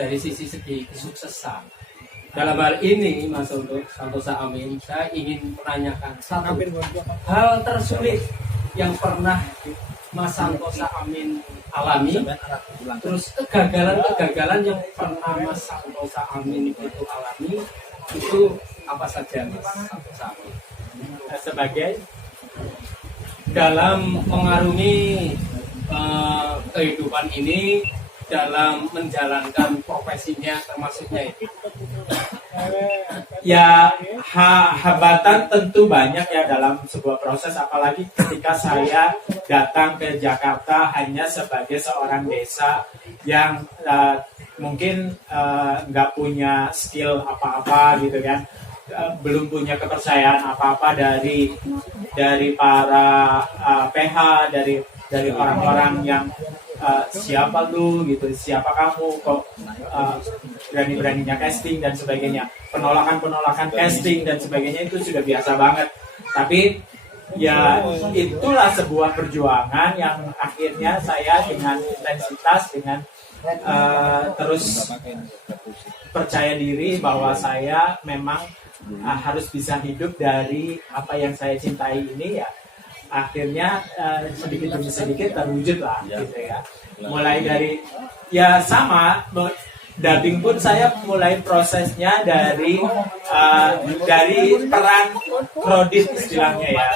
dari segi kesuksesan. Dalam hal ini, Mas Santosa Amin, saya ingin menanyakan satu hal tersulit yang pernah Mas Santosa Amin alami, terus kegagalan yang pernah Mas Santosa Amin itu alami, itu apa saja, Mas Santosa Amin? Sebagai dalam mengarungi kehidupan ini, dalam menjalankan profesinya, termasuknya itu. ya hambatan tentu banyak ya dalam sebuah proses, apalagi ketika saya datang ke Jakarta hanya sebagai seorang desa yang mungkin nggak punya skill apa-apa gitu kan, belum punya kepercayaan apa-apa dari para PH, dari orang-orang yang siapa lu gitu, siapa kamu kok berani-beraninya casting dan sebagainya, penolakan casting dan sebagainya itu sudah biasa banget. Tapi ya itulah sebuah perjuangan yang akhirnya saya dengan intensitas, dengan terus percaya diri bahwa saya memang harus bisa hidup dari apa yang saya cintai ini, ya akhirnya sedikit demi sedikit terwujud lah gitu ya. Mulai dari ya sama dubbing pun saya mulai prosesnya dari peran kredit istilahnya ya.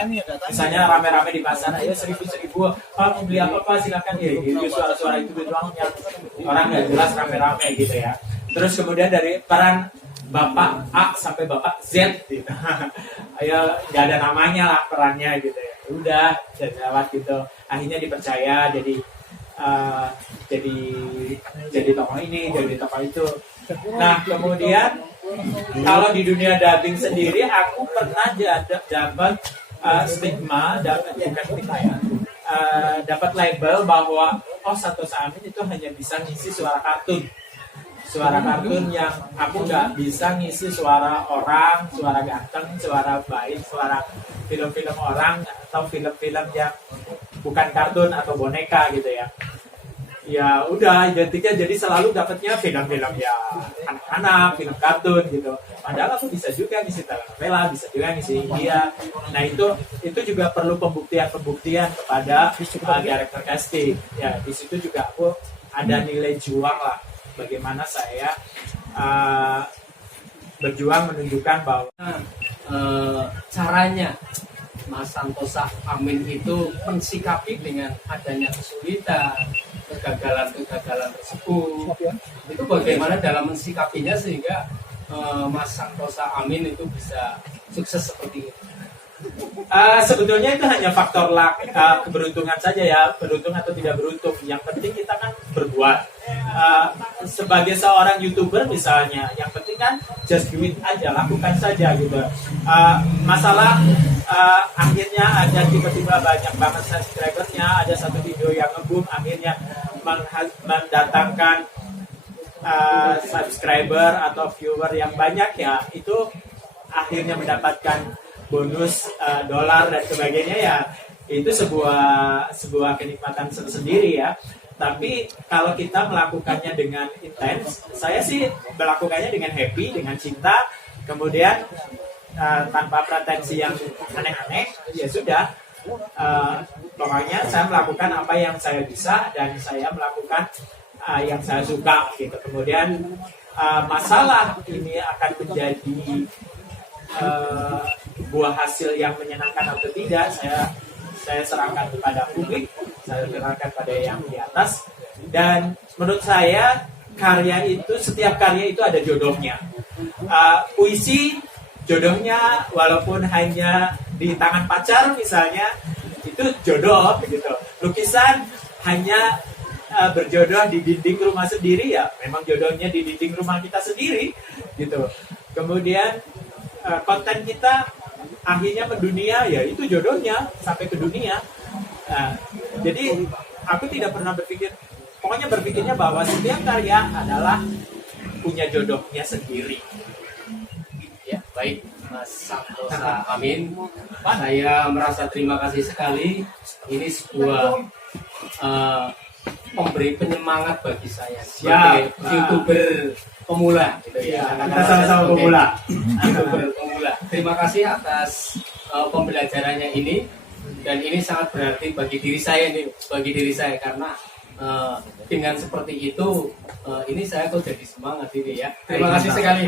Misalnya rame-rame di pasar, ayo seribu mau beli apa silakan ya gitu, suara-suara itu doang yang orang nggak jelas rame-rame gitu ya. Terus kemudian dari peran Bapak A sampai Bapak Z gitu. Ayo nggak ada namanya lah perannya gitu ya. Udah lewat gitu, akhirnya dipercaya jadi tokoh ini, jadi tokoh itu. Nah kemudian kalau di dunia dubbing sendiri, aku pernah dapat stigma, dapat label bahwa Santosa Amin itu hanya bisa ngisi suara kartun yang aku nggak bisa ngisi suara orang, suara ganteng, suara baik, suara film-film orang atau film-film yang bukan kartun atau boneka gitu ya. Ya udah, identiknya jadi selalu dapatnya film-film ya anak-anak, film kartun gitu. Padahal aku bisa juga ngisi telenovela, bisa juga ngisi India. Nah itu juga perlu pembuktian kepada director casting. Ya di situ juga aku ada nilai juang lah. Bagaimana saya berjuang menunjukkan bahwa caranya Mas Santosa Amin itu mensikapi dengan adanya kesulitan, kegagalan tersebut. Itu bagaimana dalam mensikapinya sehingga Mas Santosa Amin itu bisa sukses seperti itu? Sebetulnya itu hanya faktor luck, keberuntungan saja ya, beruntung atau tidak beruntung. Yang penting kita kan berbuat. Sebagai seorang YouTuber misalnya, yang penting kan just do it aja, lakukan saja gitu. Masalah akhirnya ada tiba-tiba banyak banget subscribernya, ada satu video yang nge-boom akhirnya mendatangkan subscriber atau viewer yang banyak, ya itu akhirnya mendapatkan bonus dolar dan sebagainya, ya itu sebuah kenikmatan tersendiri ya. Tapi kalau kita melakukannya dengan intens, saya sih melakukannya dengan happy, dengan cinta, kemudian tanpa pretensi yang aneh-aneh, ya sudah. Pokoknya saya melakukan apa yang saya bisa dan saya melakukan yang saya suka gitu. Kemudian masalah ini akan menjadi buah hasil yang menyenangkan atau tidak, saya serahkan kepada publik, saya serahkan pada yang di atas. Dan menurut saya setiap karya itu ada jodohnya. Puisi jodohnya walaupun hanya di tangan pacar misalnya, itu jodoh begitu. Lukisan hanya berjodoh di dinding rumah sendiri, ya memang jodohnya di dinding rumah kita sendiri gitu. Kemudian konten kita akhirnya mendunia, ya itu jodohnya sampai ke dunia. Jadi aku tidak pernah berpikirnya bahwa setiap karya adalah punya jodohnya sendiri. Ya, baik Mas Santosa Amin, saya merasa terima kasih sekali. Ini sebuah memberi penyemangat bagi saya Siap. sebagai YouTuber pemula gitu ya. Kita sama-sama Oke. pemula. YouTuber pemula. Terima kasih atas pembelajarannya ini, dan ini sangat berarti bagi diri saya nih, bagi diri saya karena dengan seperti itu ini saya kok jadi semangat ini ya. Terima kasih sekali.